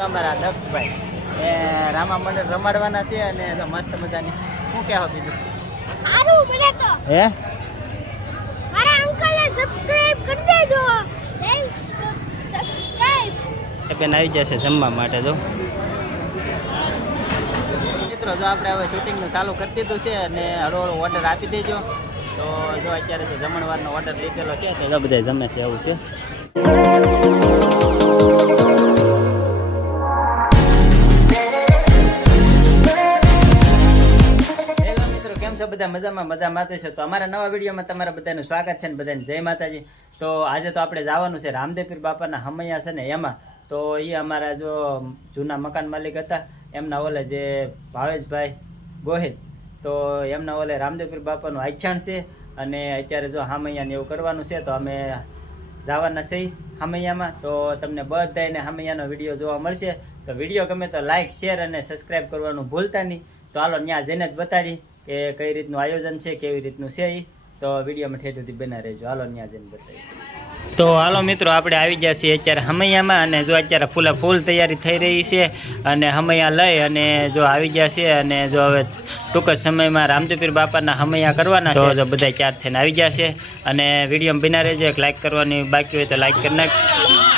અમારા દક્ષભાઈ એ રામા મંડળ રમાડવાના છે અને મસ્ત મજાની શું કહેવો બીજું સારું મને તો હે મારા અંકલને સબસ્ક્રાઇબ કરી દેજો સબસ્ક્રાઇબ એ બેન આવી જશે જમવા માટે જો મિત્રો જો આપણે હવે શૂટિંગનું ચાલુ કરી દીધું છે અને હળવો ઓર્ડર આપી દેજો તો જો અત્યારે તો જમણવારનો ઓર્ડર લીધેલો છે તો બધા જમે છે એવું છે બધા મજામાં છે તો અમારા નવા વિડીયોમાં તમારા બધાનું સ્વાગત છે ને બધાને જય માતાજી તો આજે તો આપણે જવાનું છે રામદેવપીર બાપાના હમૈયા છે ને એમાં તો એ અમારા જો જૂના મકાન માલિક હતા એમના ઓલે જે ભાવેશભાઈ ગોહિલ તો એમના ઓલે રામદેવપીર બાપાનું આખ્યાન છે અને અત્યારે જો હમૈયાને એવું કરવાનું છે તો અમે જવાના છે હમૈયામાં તો તમને બધાને હમૈયાનો વિડીયો જોવા મળશે તો વિડીયો ગમે તો લાઇક શેર અને સબસ્ક્રાઈબ કરવાનું ભૂલતા નહીં તો હાલો ત્યાં જઈને જ બતાડી કે કઈ રીતનું આયોજન છે કેવી રીતનું છે એ તો વિડીયોમાં ઠેઠ સુધી બના રહેજો હાલો ત્યાં જઈને બતાવી તો હાલો મિત્રો આપણે આવી ગયા છીએ અત્યારે હમૈયામાં અને જો અત્યારે ફૂલ તૈયારી થઈ રહી છે અને હમૈયા લઈ અને જો આવી ગયા છે અને જો હવે ટૂંક જ સમયમાં રામદેવપીર બાપાના હમૈયા કરવાના છે તો બધા ચાર થઈને આવી ગયા છે અને વિડીયોમાં બના રહેજો એક લાઇક કરવાની બાકી હોય તો લાઇક કરી નાખ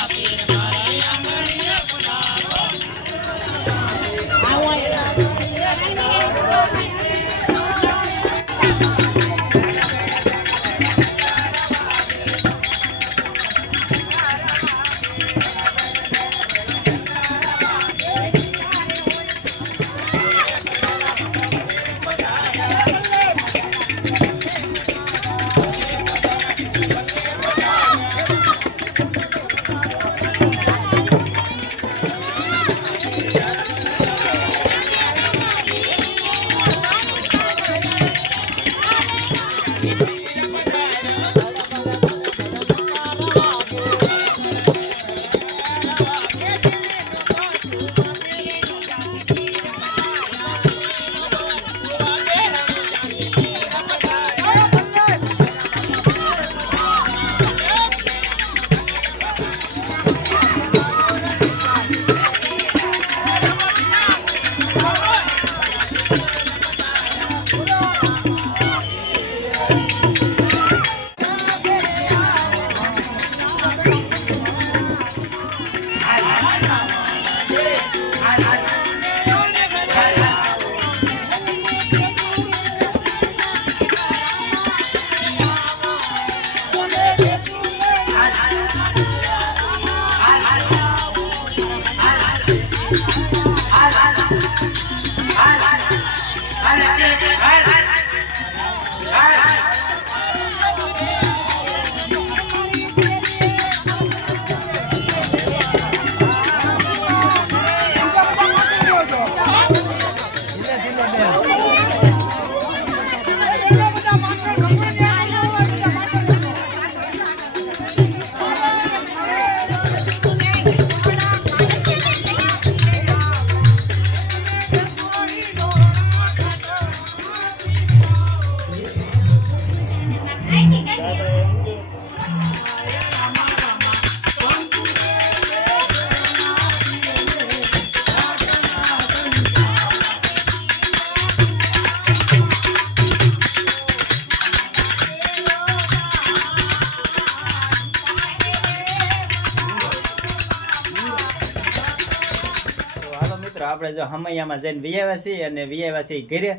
આપણે જો હમૈયામાં જઈને વિયાવ્યા છીએ અને વિયાવ્યા છીએ ઘરે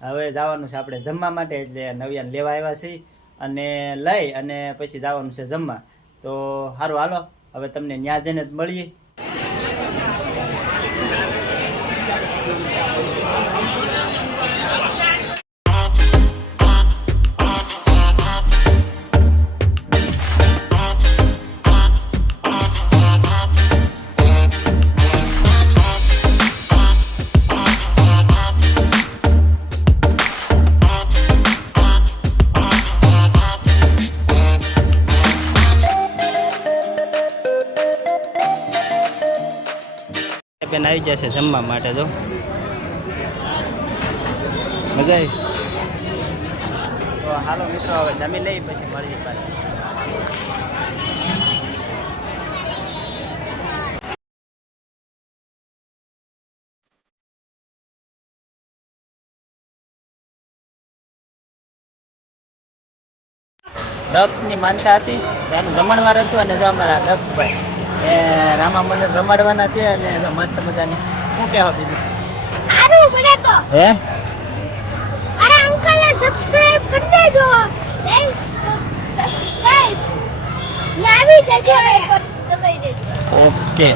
હવે જવાનું છે આપણે જમવા માટે એટલે નવિયાને લેવા આવ્યા છીએ અને લઈ અને પછી જવાનું છે જમવા તો સારું હાલો હવે તમને ત્યાં જઈને જ મળીએ બેન આવી જશે જમવા માટે જો મજા આવી તો હાલો મિત્રો હવે જમી લઈ પછી મળીએ પાછા દક્ષની માનતા હતી ત્યાંનું જમણવાર હતું. અને જો અમારા દક્ષભાઈ એ રામા મંદિર રમાડવાના છે. અને જો મસ્ત મજાની શું કહેવો બીજું સારું મને તો હે મારા અંકલને સબસ્ક્રાઇબ કરી દેજો. થેન્ક્સ સબસ્ક્રાઇબ ને આવી જજો એક દબાઈ દેજો. ઓકે.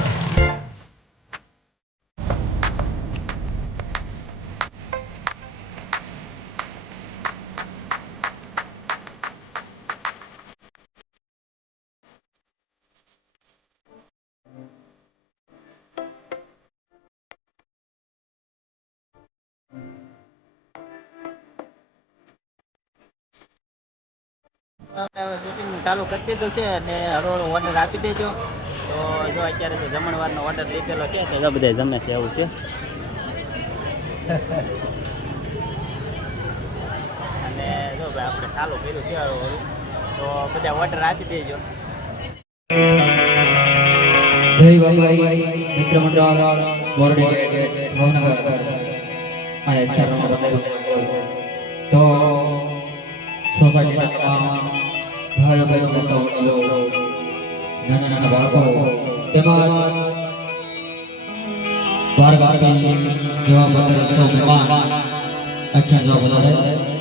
શૂટિંગ ચાલુ કરી દીધું છે અને હરોળ ઓર્ડર આપી દેજો. તો જો અત્યારે તો જમણવારનો ઓર્ડર લીધેલો છે તો બધા જમે છે એવું છે. અને જો ભાઈ આપણે ચાલુ કર્યું છે હરોળ, તો બધા ઓર્ડર આપી દેજો. જય બાબાઈ મિત્ર મંડળ બોર્ડી ગેટ ભાવનગર આ ચારનો બતાવ્યું. તો સોસાયટીના ભાઈઓ બહેનો મોટા વડીલો નાના નાના બાળકો તેમજ બાર ગામથી જેવા બધા સૌ મહેમાન અક્ષર જવા બધા